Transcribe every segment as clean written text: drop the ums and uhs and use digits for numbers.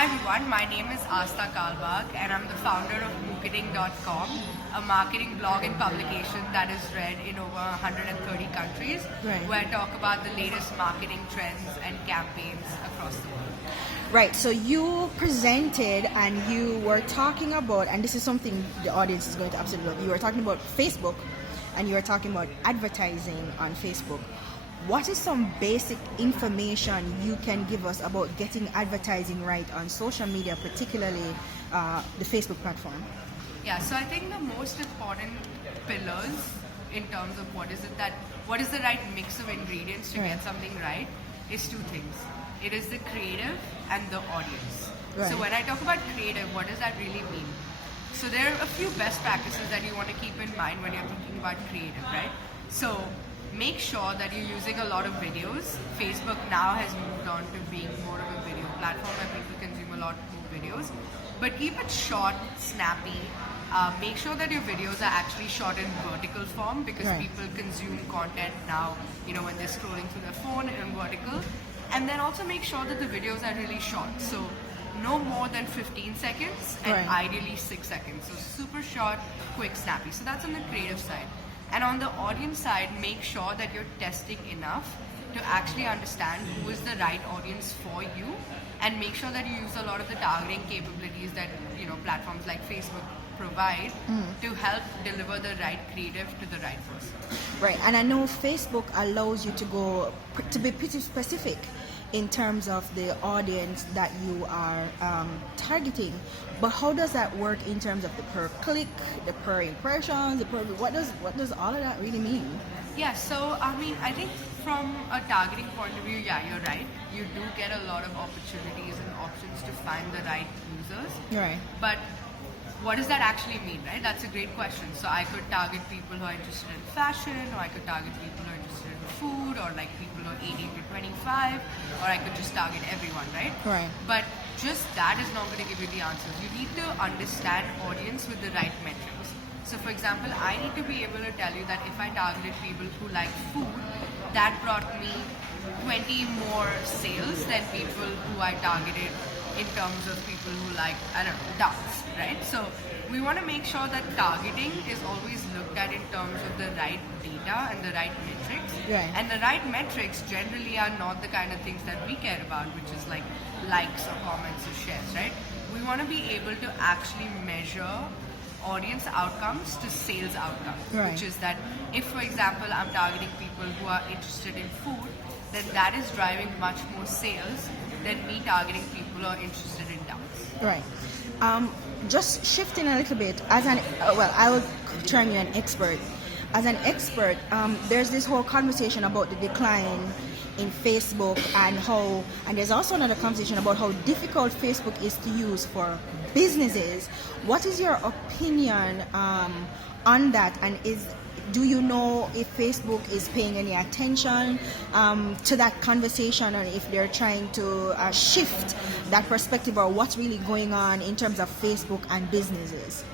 Hi everyone, my name is Astha Kalbag and I'm the founder of marketing.com, a marketing blog and publication that is read in over 130 countries, Right. where I talk about the latest marketing trends and campaigns across the world. Right, so you presented and you were talking about, and this is something the audience is going to absolutely love. You were talking about Facebook and you were talking about advertising on Facebook. What is some basic information you can give us about getting advertising right on social media, particularly the Facebook platform? Yeah, so I think the most important pillars in terms of what is the right mix of ingredients to Right. get something right is two things. It is the creative and the audience. Right. So when I talk about creative, what does that really mean? So there are a few best practices that you want to keep in mind when you're thinking about creative, right? So make sure that you're using a lot of videos. Facebook now has moved on to being more of a video platform where people consume a lot more videos. But keep it short, snappy. Make sure that your videos are actually shot in vertical form because Right. people consume content now, when they're scrolling through their phone in vertical. And then also make sure that the videos are really short. So no more than 15 seconds and Right. ideally 6 seconds. So super short, quick, snappy. So that's on the creative side. And on the audience side, make sure that you're testing enough to actually understand who is the right audience for you, and make sure that you use a lot of the targeting capabilities that platforms like Facebook provide to help deliver the right creative to the right person. Right, and I know Facebook allows you to be pretty specific in terms of the audience that you are targeting. But how does that work in terms of the per click, the per impressions, what does all of that really mean? Yeah, so I think from a targeting point of view, yeah, you're right. You do get a lot of opportunities and options to find the right users. Right. But what does that actually mean, right? That's a great question. So I could target people who are interested in fashion, or I could target people who are interested in food, or like people who are 18 to 25, or I could just target everyone, right? Right. But just that is not going to give you the answers. You need to understand audience with the right metrics. So for example, I need to be able to tell you that if I targeted people who like food, that brought me 20 more sales than people who I targeted in terms of people who like, dance, right? So we want to make sure that targeting is always looked at in terms of the right data and the right metrics. Right. And the right metrics generally are not the kind of things that we care about, which is like likes or comments or shares, right? We want to be able to actually measure audience outcomes to sales outcomes, Right. which is that if, for example, I'm targeting people who are interested in food, then that is driving much more sales than me targeting people who are interested in dance. Right. Just shifting a little bit, I will term you an expert. As an expert, there's this whole conversation about the decline in Facebook and there's also another conversation about how difficult Facebook is to use for businesses. What is your opinion on that, and do you know if Facebook is paying any attention to that conversation, or if they're trying to shift that perspective, or what's really going on in terms of Facebook and businesses?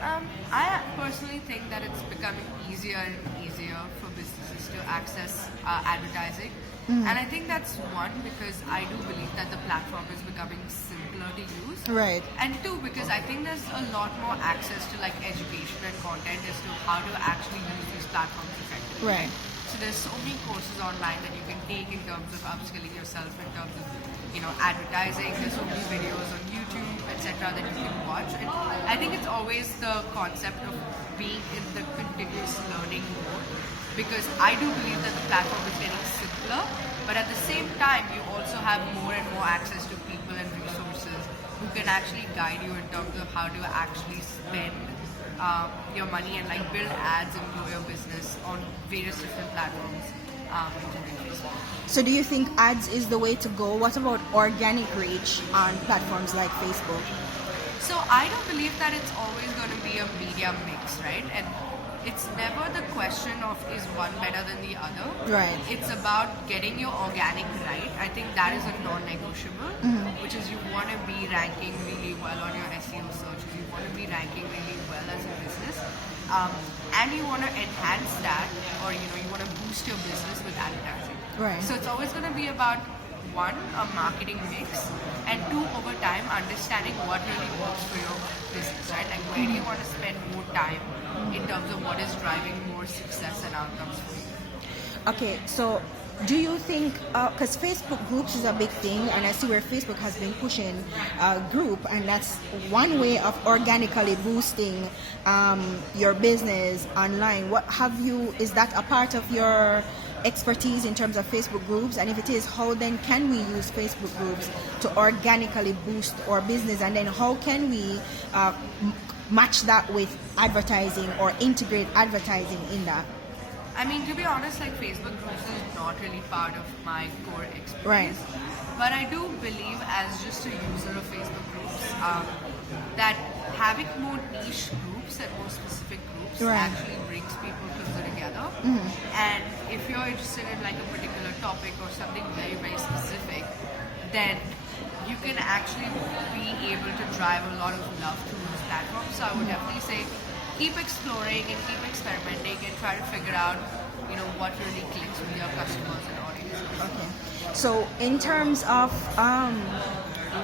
I personally think that it's becoming easier and easier for businesses to access advertising. And I think that's one, because I do believe that the platform is becoming simpler to use. Right. And two, because I think there's a lot more access to like education and content as to how to actually use these platforms effectively. Right. So there's so many courses online that you can take in terms of upskilling yourself, in terms of advertising. There's so many videos on YouTube, etc., that you can watch. And I think it's always the concept of being in the continuous learning mode, because I do believe that the platform is getting simpler, but at the same time you also have more and more access to people and resources who can actually guide you in terms of how to actually spend your money and like build ads and grow your business on various different platforms, including Facebook. So do you think ads is the way to go? What about organic reach on platforms like Facebook? So I don't believe that it's always going to be a media mix, right? And it's never the question of is one better than the other. Right. It's about getting your organic right. I think that is a non-negotiable, which is you want to be ranking really well on your SEO searches. You want to be ranking really well as a business. And you want to enhance that, or you want to boost your business with advertising. Right. So it's always going to be about one, a marketing mix, and two, over time, understanding what really works for your business, right? Like, where do you want to spend more time in terms of what is driving more success and outcomes for you? Okay, so do you think, because Facebook groups is a big thing, and I see where Facebook has been pushing group, and that's one way of organically boosting your business online. What have you, is that a part of your expertise in terms of Facebook groups? And if it is, how then can we use Facebook groups to organically boost our business? And then how can we match that with advertising or integrate advertising in that? I mean, to be honest, like Facebook groups is not really part of my core expertise. Right. But I do believe, as just a user of Facebook groups, that having more niche groups and more specific groups Right. actually brings people closer together. And if you're interested in like a particular topic or something very, very specific, then you can actually be able to drive a lot of love through those platforms. So I would definitely say keep exploring and keep experimenting and try to figure out, you know, what really clicks with your customers and audiences. Okay. So in terms of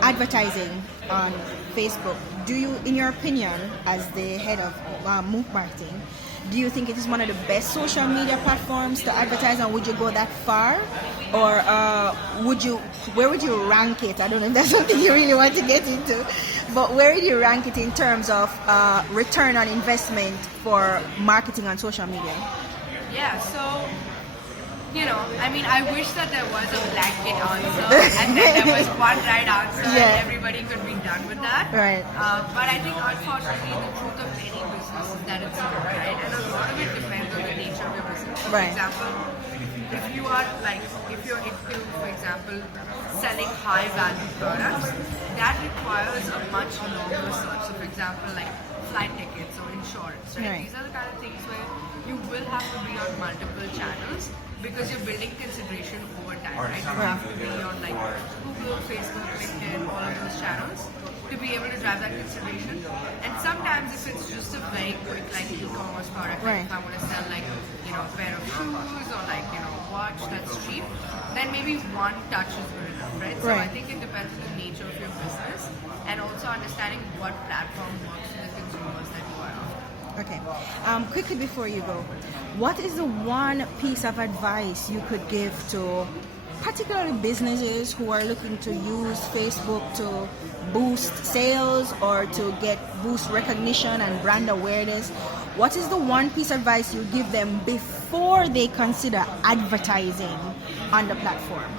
advertising on Facebook, do you, in your opinion, as the head of Move Marketing, do you think it is one of the best social media platforms to advertise, and would you go that far? Or where would you rank it? I don't know if that's something you really want to get into, but where would you rank it in terms of return on investment for marketing on social media? Yeah, so, you know, I mean, I wish that there was a blanket answer and then there was one right answer Yeah. and everybody could be done with that. Right. But I think, unfortunately, the truth of any business is that it's not, right? And a lot of it depends on the nature of your business. Right. For example, if you are like, if you're into, for example, selling high value products, that requires a much longer search. So, for example, like flight tickets or insurance, right? Right. These are the kind of things where you will have to be on multiple channels because you're building consideration over time, right? You have to be on like Google, Facebook, LinkedIn, all of those channels to be able to drive that consideration. And sometimes if it's just a very quick like e-commerce product, Right. like if I want to sell like, you know, a pair of shoes or like, you know, watch that's cheap, then maybe one touch is good enough, right? So I Right. think it depends on the nature of your business and also understanding what platform works for the consumers that you are on. Okay. Quickly before you go, what is the one piece of advice you could give to particularly businesses who are looking to use Facebook to boost sales or to boost recognition and brand awareness? What is the one piece of advice you give them before they consider advertising on the platform?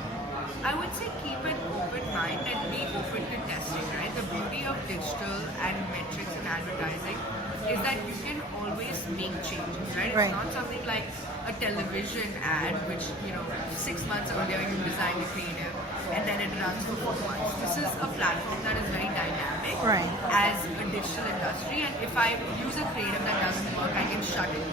I would say keep an open mind and be open to testing, right? The beauty of digital and metrics and advertising is that you can always make changes, right? Right. It's not something like a television ad, which, you know, 6 months earlier you designed a creative and then it runs for 4 months. This is a platform that is very dynamic Right. as a digital industry, and if I use a creative that doesn't work, I can shut it.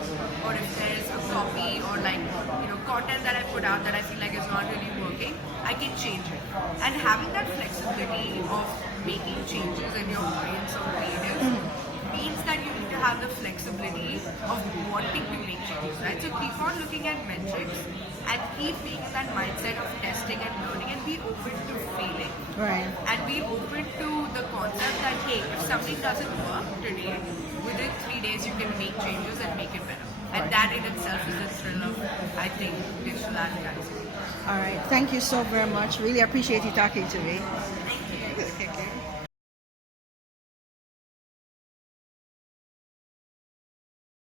Or if there's a copy or like, you know, content that I put out that I feel like is not really working, I can change it. And having that flexibility of making changes in your audience or creative means that you need to have the flexibility of wanting to make changes, right? So keep on looking at metrics and keep being in that mindset of testing and learning and be open to failing. Right. And be open to the concept that, hey, if something doesn't work today, within 3 days you can make changes and make it better. And that in itself is the thrill of, I think, digital advertising. All right. Thank you so very much. Really appreciate you talking to me. Thank you. Okay.